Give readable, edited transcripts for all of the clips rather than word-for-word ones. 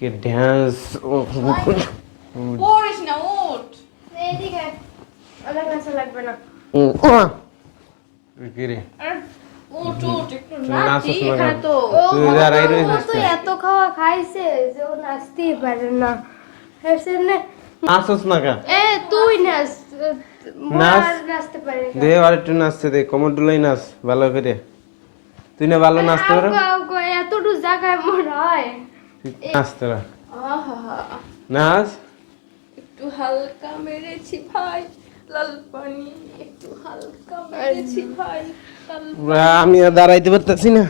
কি ড্যান্স পড়িস না, ওঠ। এদিকে অনেক নাচা লাগবে না। কি রে ওঠ, ওঠ, একটু তুই নাচি নাচছিস না এখানে কেন? তো। তুই দাঁড়াই রইছিস ও তো কেন? এত খাওয়া খাইছে যে ও নাচতেই পারে না। সেজন্য নাচছিস না কেন? তুই নাচ। নাচ। আর নাচতে পারে না। দে আর একটু নাচতে দে, কোমর দুলাই নাচ ভালো করে। তুই না ভালো নাচতে পারো? এতটুকু জায়গায় মনে হয়। তুই নাচ তোরা। আহা, নাচ। একটু হালকা মেরেছি ভাই, লাল পানি একটু হালকা মেরেছি ভাই, লাল আমি আর দাঁড়াইতে পারতেছি না।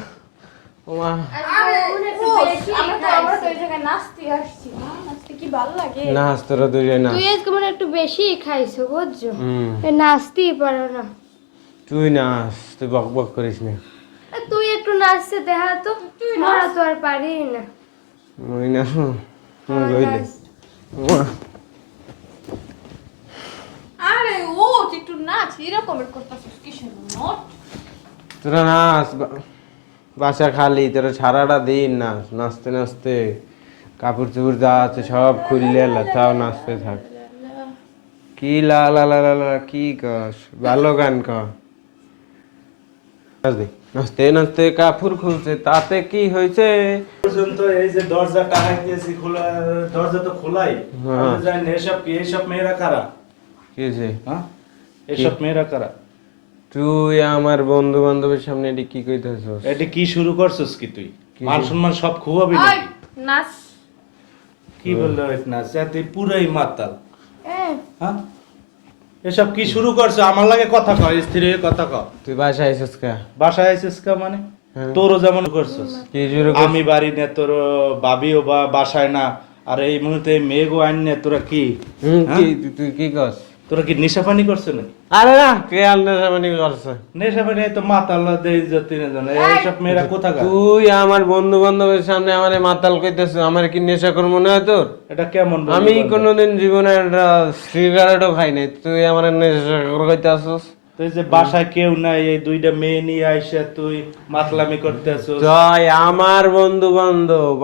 ওমা আরে মনে একটু ওঠ, বেশি আমরা তো খাইছে। ওই জায়গায় নাচতে আসছি না, নাচতে কি ভালো লাগে? নাচ তোরা দুইটাই নাচ। তুই আজকে মনে হয় একটু বেশি খাইছো বুঝছো? হুম নাচতেই পারো না। তুই নাচ, তুই বক বক করিস না। তুই একটু নাচতে দেখা তো। তুই মরা নাচ। তো আর পারি না। মই না লইলে নাচ। আরে ওঠ, একটু নাচ, এরকমের করতেছিস কিসের নোট? তোরা নাচ, বাসা খালি তোরা সারাটা দিন নাচ, নাচতে নাচতে কাপড় চোপড় যা আছে সব খুললে তাও নাচতে থাক। কি লা লা লা লা লা কি কস, ভালো গান ক। নাচতে নাচতে কাপড় খুলছে তাতে কি হয়েছে? পর্যন্ত এই যে দরজা টাঙাই দিয়েছি খোলা, দরজা তো খোলাই। হ্যাঁ। আমি জানি না এইসব মেয়েরা কারা? কি হয়েছে? হ্যাঁ, এইসব মেয়েরা কারা? তুই আমার বন্ধু বান্ধবের সামনে এটি কি কইতেছস? এটা কি শুরু করছিস কি তুই? কি মান শুরু? সম্মান সব খুয়াবি আয় নাকি? নাচ। কি বললো না তুই পুরাই মাতাল। এ, হ্যাঁ, এসব কি শুরু করছো? আমার লাগে কথা কয়, স্থির হয়ে কথা কয়। তুই বাসায় আইসস কা? বাসায় আইছিস কা মানে? হ্যাঁ। তোরও যেমন করছিস। কি শুরু করছিস? আমি বাড়ি নে, তোর বাবিও বাসায় না, আর এই মুহূর্তে মেঘও আইন নে, তোরা কি? কি হ্যাঁ? তুই কি কস? তোরা কি নেশা পানি করছো না? আরে না কে আন্দাজ মানে করছে? নেশা পানি তো মাতাল দেই যে এইসব মেয়েরা কোথাকার? তুই আমার বন্ধু বান্ধবের সামনে আমারে মাতাল কইতেছ, আমার কি নেশা কর মনে হয় তোর? এটা কেমন বন্ধু আমি বান্ধব? কোনোদিন জীবনে একটা সিগারেটও খাই নাই, তুই আমার নেশা কর কইতাছস? তুই যে বাসায় কেউ নাই, এই দুইটা মেয়ে নিয়ে আইসা তুই মাতলামি করতে আসছিস। জয় আমার বন্ধু বান্ধব,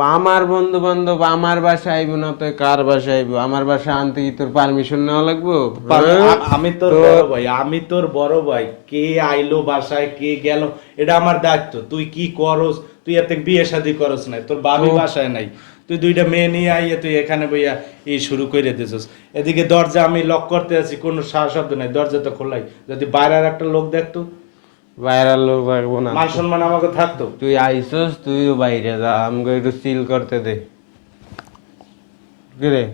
আমার বাসায় আইব না তুই কার বাসায় আইব? আমার বাসায় আনতে কি তোর পারমিশন নেওয়া লাগবো? হ্যাঁ? আমি তোর বড় ভাই, আমি তোর বড় ভাই, কে আইলো বাসায় কে গেল এটা আমার দায়িত্ব। তুই কি করস? তুই এত বিয়ে শাদী করস না, তোর বাবি বাসায় নাই, তুই দুইটা মেয়ে নিয়ে আইয়া তুই এখানে বইয়া এই শুরু করে দিছিস। এদিকে দরজা আমি লক করতে আছি, কোনো সাহস শব্দ নাই, দরজা তো খোলাই। যদি বাইরের একটা লোক দেখতো, বাইরের লোক রাখবো না। মান সম্মান আমাকে থাকতো। তুই আইসস, তুইও বাইরে যা, আমাকে একটু সিল করতে দে। কি রে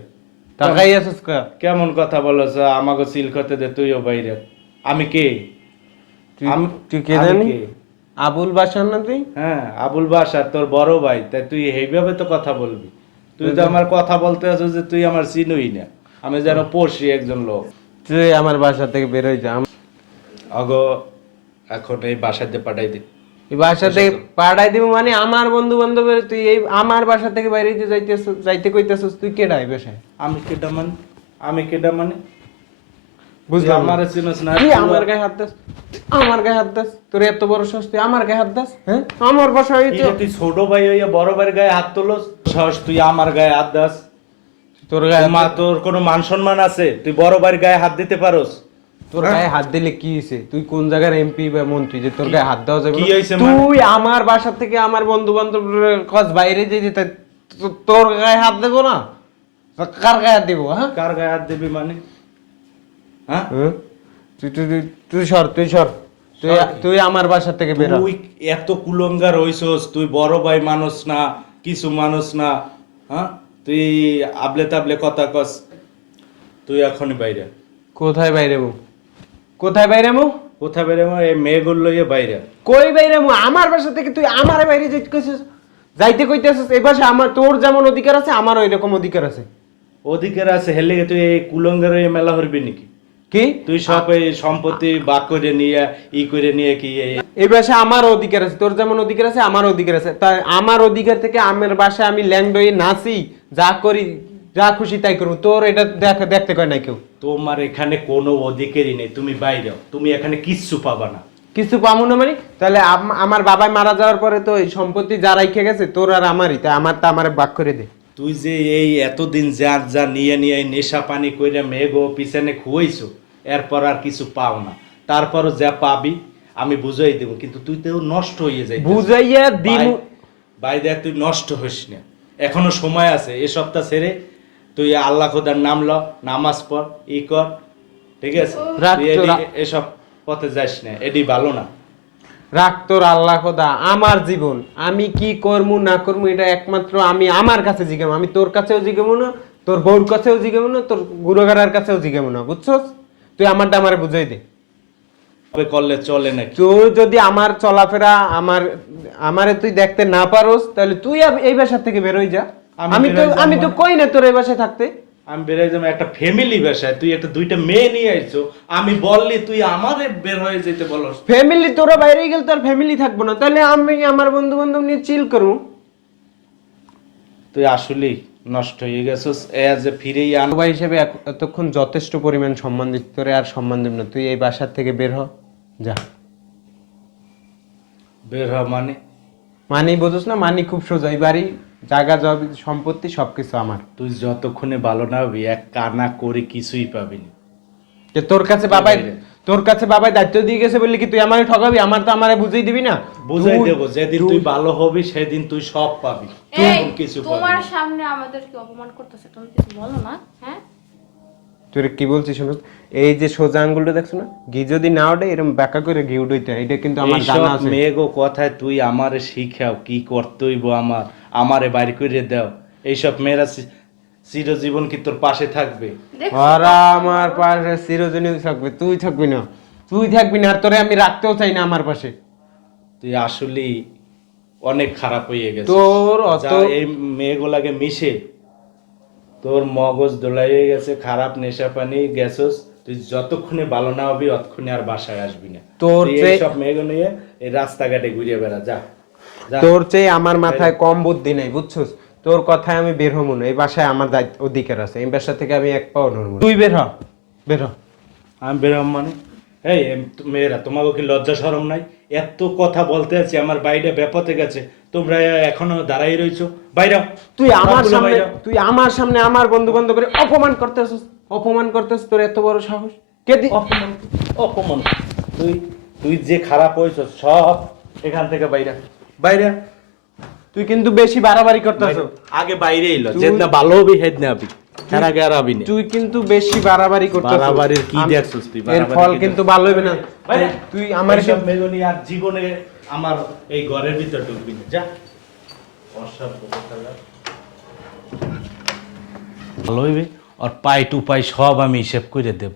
তাকাই আছিস কা? কেমন কথা বলছ? আমাকে সিল করতে দে, তুইও বাইরে। আমি কে? তুই কে আমি জানি? কে? আবুল বাসার না তুই? হ্যাঁ, আবুল বাসার তোর বড় ভাই, তাই তুই এইভাবে তো কথা বলবি? তুই তো আমার কথা বলতে আছো যে তুই আমার চিনুই না, আমি যেন পড়ছি একজন লোক। তুই আমার বাসা থেকে বেরোই যা। অগ এখন এই বাসাতে পাঠাই দে। এই বাসা থেকে পাঠাই দিব মানে আমার বন্ধু বান্ধবের তুই এই আমার বাসা থেকে বাইরে যাইতে কইতেছস? তুই কেডা এই বাসায়? আমি কেডা মানে? আমি কেডা মানে? বুঝলাম না। আমার চিনস না? তুই আমার গায়ে হাত দাস, আমার গায়ে হাত দাস, তোর এত বড় সাহস তুই আমার গায়ে হাত দাস? হ্যাঁ, আমার বাসায় এই যে তুই ছোট ভাই হইয়া বড় ভাইয়ের গায়ে হাত তোলস, সাহস তুই আমার গায়ে হাত দাস? তোর গায়ে মা তোর কোনো মান সম্মান আছে? তুই বড় ভাইয়ের গায়ে হাত দিতে পারোস? তোর গায়ে হাত দিলে কি হইছে? তুই কোন জায়গার এমপি বা মন্ত্রী যে তোর গায়ে হাত দেওয়া যাবে কি না? হইছে মানে? তুই আমার বাসা থেকে আমার বন্ধু বান্ধব কস বাইরে যেতে তোর গায়ে হাত দেবো না? কার গায়ে হাত দিব? হ্যাঁ কার গায়ে হাত দিবি মানে? হ্যাঁ, হ্যাঁ? তুই সর তুই তুই আমার বাসা থেকে বেরো। তুই এত কুলঙ্গার হইছস, তুই বড় ভাই মানুষ না, কিছু মানুষ না। হ্যাঁ, তুই আবলে তাবলে কথা কস। তুই এখনই বাইরে। কোথায় বাইরে মু? কোথায় বাইরে মু? কোথায় বাইরে? এই মেয়েগুলো লইয়ে বাইরে। কই বাইরে মু? আমার বাসা থেকে তুই আমার বাইরে যাইতে কইতেছিস? এই বাসা আমার, তোর যেমন অধিকার আছে আমারও এরকম অধিকার আছে। অধিকার আছে হেলে তুই এই কুলঙ্গার হয়ে মেলা হরবি নাকি? কি তুই সব এই সম্পত্তি বাক করে নিয়ে করে নিয়ে কি এই বাসায় আমার অধিকার আছে, তোর যেমন অধিকার আছে আমার অধিকার আছে। তাই আমার অধিকার থেকে আমার বাসায় আমি ল্যাংডয়ে নাচি, যা করি, যা খুশি তাই করবো। তোর এটা দেখতে কয় না কেউ। তোমার এখানে কোনো অধিকারই নেই, তুমি বাইরে, তুমি এখানে কিচ্ছু পাবা না। কিছু পাবো না মানে? তাহলে আমার বাবাই মারা যাওয়ার পরে তো এই সম্পত্তি যা রাইখে গেছে তোর আর আমারই, তাই আমার ভাগ করে দে। তুই যে এই এতদিন যা নিয়ে নিয়ে এই নেশা পানি কইরা মেঘো পিছনে খুয়াইছো, এরপর আর কিছু পাও না, তারপরও যা পাবি আমি বুঝাই দেবো, কিন্তু তুই তো নষ্ট হয়ে যাই। বুঝাইয়া দিন ভাই দেখ, তুই নষ্ট হইস না, এখনো সময় আছে। এ সপ্তাহ ছেড়ে তুই আল্লাহ খোদার নাম ল, নামাজ পড়, ই কর, ঠিক আছে? রাখ তুই তো, এসব পথে যাস না, এটি ভালো না। রাখ তোর আল্লাহ খোদা, আমার জীবন আমি কি করবো না করবো এটা একমাত্র আমি আমার কাছে জিজ্ঞামো। আমি তোর কাছেও জিজ্ঞামো না, তোর বউর কাছেও জিজ্ঞামো না, তোর গুরুগারার কাছেও জিজ্ঞামো না, বুঝছস? তুই আমারটা আমারে বুঝাই দে। তবে করলে চলে নাকি? তুই যদি আমার চলাফেরা আমারে তুই দেখতে না পারোস, তাহলে তুই এই বাসা থেকে বেরোই যা। আমি তো কই না তোর এই বাসায় থাকতে। আমি বের হয়ে যাবো একটা ফ্যামিলি বাসায়, তুই একটা দুইটা মেয়ে নিয়ে আইছো, আমি বললি তুই আমারে বের হয়ে যেতে বলস। ফ্যামিলি তোরা বাইরে গেলে তোর ফ্যামিলি থাকবো না, তাহলে আমি আমার বন্ধু বান্ধব নিয়ে চিল করবো। তুই আসলেই নষ্ট হয়ে গেছিস, এজ এ ফিরেই আন। ভাই হিসেবে এতক্ষণ যথেষ্ট পরিমাণ সম্মান দিচ্ছি, তোরে আর সম্মান দেব না। তুই এই বাসার থেকে বের হ যা। বের হ মানে? মানি বোঝস না? মানি খুব সোজা, এই বাড়ি জায়গা জমি সম্পত্তি সবকিছু আমার। তুই যতক্ষণে ভালো না হবি এক কানা করে কিছুই পাবি না। যে তোর কাছে বাবাই দায়িত্ব দিয়ে গেছে বললি কি তুই আমারে ঠকাবি? আমার তো আমারে বুঝিয়ে দিবি না? বুঝাই দেবো, যেদিন তুই ভালো হবি সেদিন তুই সব পাবি, তুই এই কিছু পাবি তোমার না। সামনে আমাদেরকে অপমান করতেছে, তুমি কিছু বলো না? হ্যাঁ, তুই কি বলছিস শুনো, এই যে সোজা আঙ্গুলটা দেখছো না, ঘি যদি না ওঠে এরকম ব্যাকা করে ঘি উঠইতে, এটা কিন্তু আমার জানা এইসব আছে। মেঘো কথায় তুই আমারে শিখাও কি করতে হইব, আমারে বাইরে করে দাও। এইসব মেয়েরা চিরজীবন কি তোর পাশে থাকবে? দেখছো? ওরা আমার পাশে চিরজনীয় থাকবে, তুই থাকবি না, তুই থাকবি না, আর তোরে আমি রাখতেও চাই না আমার পাশে। তুই আসলেই অনেক খারাপ হয়ে গেছিস। তোর অত যা এই মেয়েগুলাকে মিশে তোর মগজ দোলাই হয়ে গেছে, খারাপ নেশা পানি গেছস। তুই যতক্ষণে ভালো না হবি অতক্ষণে আর বাসায় আসবি না। তোর তুই চেয়ে- এইসব মেয়েগুলো নিয়ে এই রাস্তাঘাটে ঘুরে বেড়া, যা যা। তোর চেয়ে আমার মাথায় কম বুদ্ধি নেই, বুঝছস? তোর কথায় আমি বের হবো না, এই বাসায় আমার দায়িত্ব অধিকার আছে, এই বাসা থেকে আমি এক পাও নড়বো না। তুই বের হ, বের হ। আমি বেরোম মানে? এই মেয়েরা, তোমাকে কি লজ্জা শরম নাই? এত কথা বলতে আছি, আমার বাইরে ব্যাপতে গেছে, তোমরা এখনো দাঁড়াই রইছো। বাইরে হও। সবগুলো বাইরে হও। তুই আমার সামনে আমার বন্ধু বান্ধব করে অপমান করতেছিস, তোর এত বড় সাহস কে দি? অপমান অপমান তুই তুই যে খারাপ হয়েছ সব এখান থেকে বাইরে বাইরে। তুই কিন্তু বেশি বাড়াবাড়ি করতেছ। আগে বাইরে এলো, যেদিন ভালো হবি সেদিন আবি, তার আগে আর আবি না। তুই কিন্তু বেশি বাড়াবাড়ি করতেছ। বাড়াবাড়ির কি দেখছস তুই? এর বাড়াবাড়ি ফল কি কিন্তু ভালো হবে না। বাইরে। তুই আমার এইসব মেগনি আর জীবনে আমার এই ঘরের ভিতর ঢুকবি না, যা। অসভ্য কোথাকার। ভালো হইবে আর পাই টু পাই সব আমি হিসেব করে দেব।